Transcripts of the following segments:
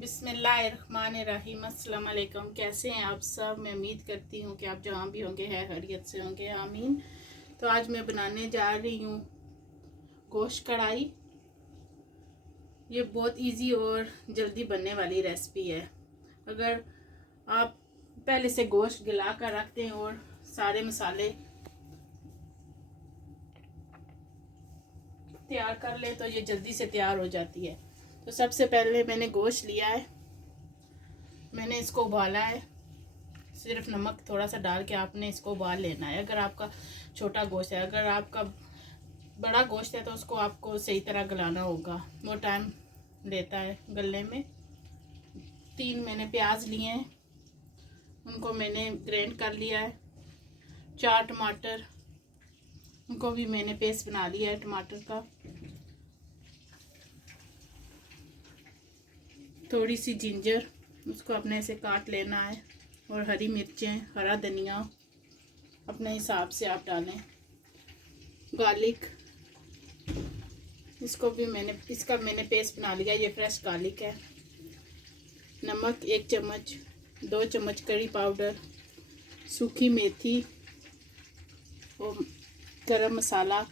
बिस्मिल्लाहिर्रहमानिर्रहीम। अस्सलाम वालेकुम। कैसे हैं आप सब? मैं उम्मीद करती हूँ कि आप जहाँ भी होंगे है खैरियत से होंगे, आमीन। तो आज मैं बनाने जा रही हूँ गोश्त कढ़ाई। ये बहुत इजी और जल्दी बनने वाली रेसिपी है। अगर आप पहले से गोश्त गला कर रखते हैं और सारे मसाले तैयार कर ले तो ये जल्दी से तैयार हो जाती है। तो सबसे पहले मैंने गोश्त लिया है, मैंने इसको उबाला है। सिर्फ नमक थोड़ा सा डाल के आपने इसको उबाल लेना है। अगर आपका छोटा गोश्त है, अगर आपका बड़ा गोश्त है तो उसको आपको सही तरह गलाना होगा, वो टाइम लेता है गलने में। 3 मैंने प्याज लिए हैं, उनको मैंने ग्राइंड कर लिया है। 4 टमाटर, उनको भी मैंने पेस्ट बना लिया है टमाटर का। थोड़ी सी जिंजर, उसको अपने से काट लेना है। और हरी मिर्चें, हरा धनिया अपने हिसाब से आप डालें। गार्लिक, इसको भी इसका मैंने पेस्ट बना लिया, ये फ्रेश गार्लिक है। नमक 1 चम्मच, 2 चम्मच करी पाउडर, सूखी मेथी और गरम मसाला।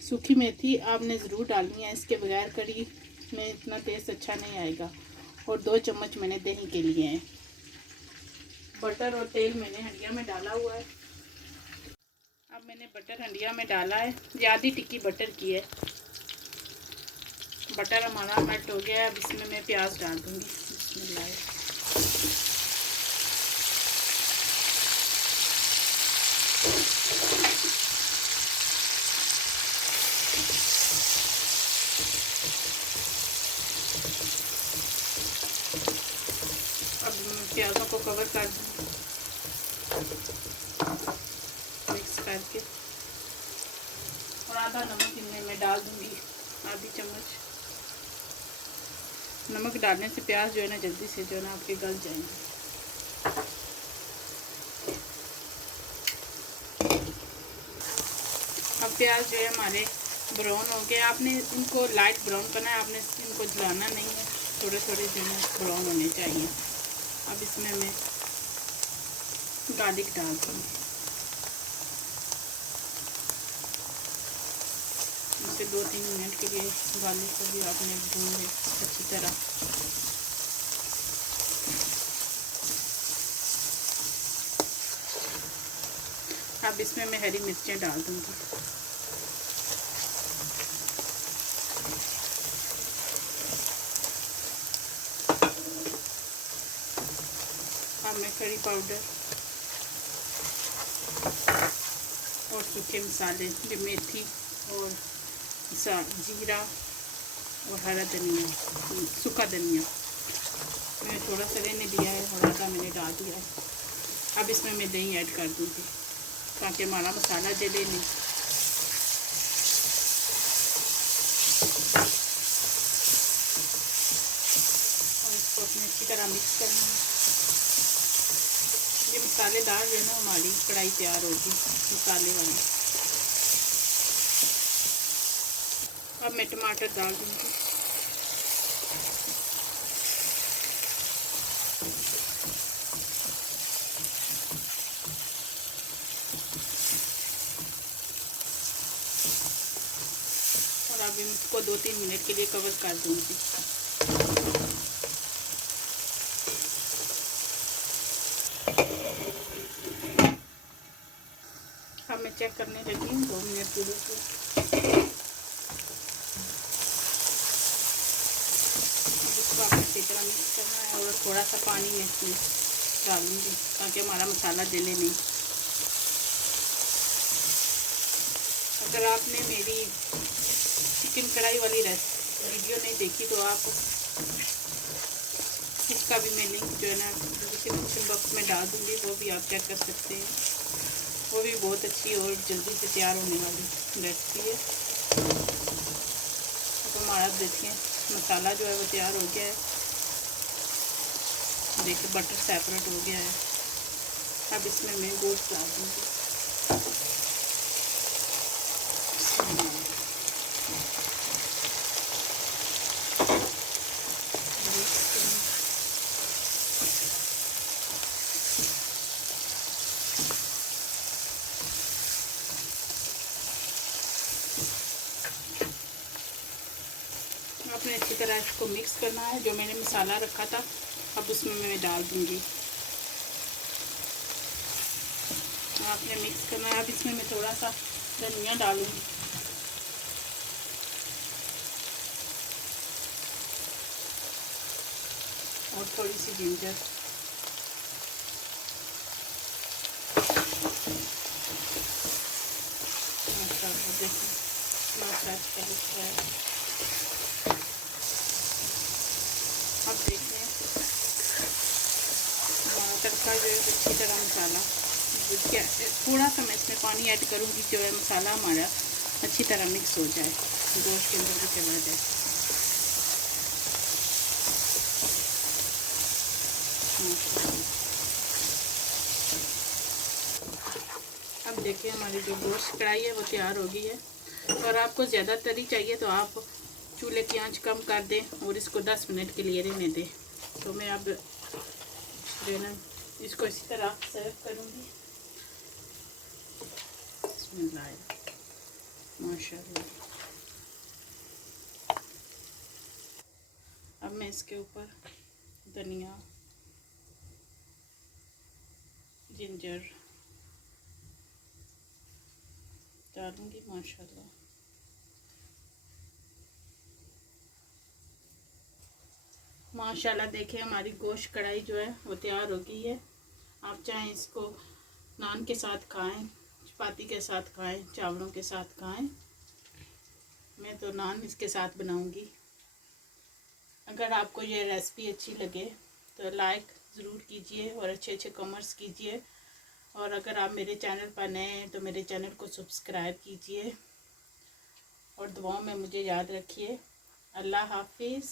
सूखी मेथी आपने ज़रूर डालनी है, इसके बगैर करी में इतना टेस्ट अच्छा नहीं आएगा। और 2 चम्मच मैंने दही के लिए हैं। बटर और तेल मैंने हंडिया में डाला हुआ है। अब मैंने बटर हंडिया में डाला है, ये आधी टिक्की बटर की है। बटर हमारा मेल्ट हो गया है। अब इसमें मैं प्याज डाल दूँगी। बिस्मिल्लाह। अब प्याज़ों को कवर कर दूँगी मिक्स करके। और आधा नमक इनमें मैं डाल दूँगी, आधी चम्मच। नमक डालने से प्याज जो है ना जल्दी से जो है ना आपके गल जाएंगे। अब प्याज जो है हमारे ब्राउन हो गए। आपने इनको लाइट ब्राउन करना है, आपने इनको जलाना नहीं है, थोड़े थोड़े जो है ब्राउन होने चाहिए। अब इसमें मैं गार्लिक डाल दूँगी। इसे 2-3 मिनट के लिए गार्लिक को भी आपने भून लें अच्छी तरह। अब इसमें मैं हरी मिर्चें डाल दूँगी। अब मैं करी पाउडर और सूखे मसाले, ये मेथी और जीरा और हरा धनिया, सूखा धनिया मैंने थोड़ा सा रहने दिया है और आधा मैंने डाल दिया है। अब इसमें मैं दही ऐड कर दूँगी ताकि हमारा मसाला जले नहीं। और इसको अपने अच्छी तरह मिक्स करना है। ये मसालेदार जो है ना हमारी कढ़ाई तैयार होगी, मसाले वाली। अब मैं टमाटर डाल दूँगी। और अब इसको 2-3 मिनट के लिए कवर कर दूँगी। अब मैं चेक करने लगी हूँ 2 मिनट के लिए। इसको आपने अच्छी तरह मिक्स करना है और थोड़ा सा पानी मैं इसमें डालूँगी ताकि हमारा मसाला जले नहीं। अगर आपने मेरी चिकन कढ़ाई वाली वीडियो नहीं देखी तो आप इसका भी मैं लिंक जो है ना डिस्क्रिप्शन बॉक्स में डाल दूँगी, वो भी आप चेक कर सकते हैं। वो भी बहुत अच्छी और जल्दी से तैयार होने वाली रेसिपी है। तो हमारा देखिए मसाला जो है वो तैयार हो गया है। देखिए बटर सेपरेट हो गया है। अब इसमें मैं गोश्त डाल दूँगी। तरह इसको मिक्स करना है। जो मैंने मसाला रखा था अब उसमें मैं डाल दूँगी। आपने मिक्स करना है। अब इसमें मैं थोड़ा सा धनिया डालूँगी। और थोड़ी सी जिंजर। देखिए अब देखते हैं हमारा तड़का जो है अच्छी तरह मसाला भुज गया। थोड़ा सा मैं इसमें पानी ऐड करूँगी जो है मसाला हमारा अच्छी तरह मिक्स हो जाए, गोश्त के अंदर भी चला जाए। अब देखिए हमारी जो गोश्त कढ़ाई है वो तैयार हो गई है। और आपको ज़्यादा तरी चाहिए तो आप चूल्हे की आंच कम कर दें और इसको 10 मिनट के लिए रहने दें। तो मैं अब जो ना इसको इसी तरह सर्व करूँगी। माशाल्लाह। अब मैं इसके ऊपर धनिया, जिंजर डालूँगी। माशाल्लाह माशाल्लाह। देखिए हमारी गोश्त कढ़ाई जो है वो तैयार हो गई है। आप चाहें इसको नान के साथ खाएं, चपाती के साथ खाएं, चावलों के साथ खाएं। मैं तो नान इसके साथ बनाऊंगी। अगर आपको ये रेसिपी अच्छी लगे तो लाइक ज़रूर कीजिए और अच्छे अच्छे कमेंट्स कीजिए। और अगर आप मेरे चैनल पर नए हैं तो मेरे चैनल को सब्सक्राइब कीजिए और दुआओं में मुझे याद रखिए। अल्लाह हाफिज़।